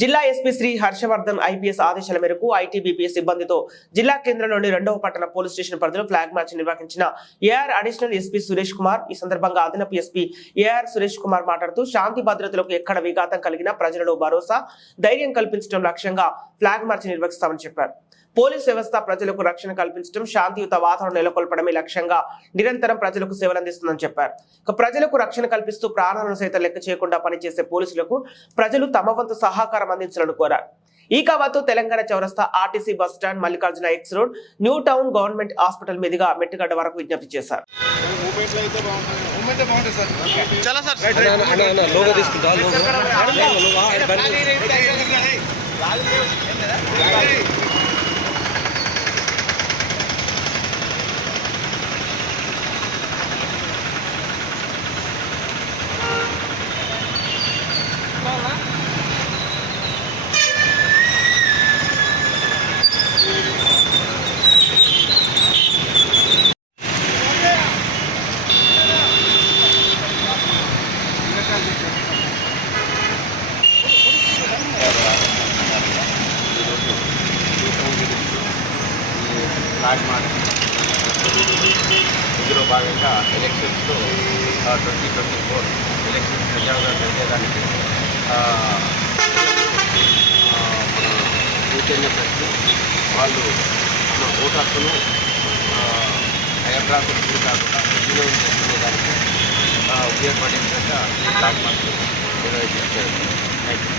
జిల్లా SP Shri Harshavardhan IPS ఆదేశాల మేరకు ఐటీబీపీ సిబ్బందితో జిల్లా కేంద్రంలోని 2వ పట్టణ పోలీస్ స్టేషన్ పరిధిలో ఫ్లాగ్ మార్చ్ నిర్వహించిన AR additional SP Suresh Kumar. ఈ సందర్భంగా అదనపు ఎస్పీ ఏఆర్ సురేష్ కుమార్ మాట్లాడుతూ శాంతి భద్రతలకు ఎక్కడ విఘాతం కలిగినా ప్రజలలో భరోసా, ధైర్యం కల్పించడం లక్ష్యంగా ఫ్లాగ్ మార్చ్ నిర్వహిస్తామని చెప్పారు. పోలీస్ వ్యవస్థ ప్రజలకు రక్షణ కల్పించడం, శాంతియుత వాతావరణం నెలకొల్పడమే లక్ష్యంగా నిరంతరం ప్రజలకు సేవలందిస్తుందని చెప్పారు. ప్రజలకు రక్షణ కల్పిస్తూ ప్రాణాలను సైతం లెక్క చేయకుండా పనిచేసే పోలీసులకు ప్రజలు తమ వంతు సహకారం అందించాలని కోరారు. ఈ కావత్తు తెలంగాణ చౌరస్తా, RTC bus stand, Mallikarjuna X road, new town government hospital మీదుగా మెట్టుగడ్డ వరకు విజ్ఞప్తి చేశారు. ఇందులో భాగంగా ఎలక్షన్స్లో 2024 ఎలక్షన్స్ ప్రజాగా జరిగేదానికి మన చైతన్య ప్రజలు వాళ్ళు మన ఓటు హక్కును హైదరాబాద్ గురి కాకుండా వినియోగం చేసుకునేదానికి ఉపయోగపడే విధంగా ఈ ఫ్లాగ్ మార్చ్ నిర్వహించారు. Thank you.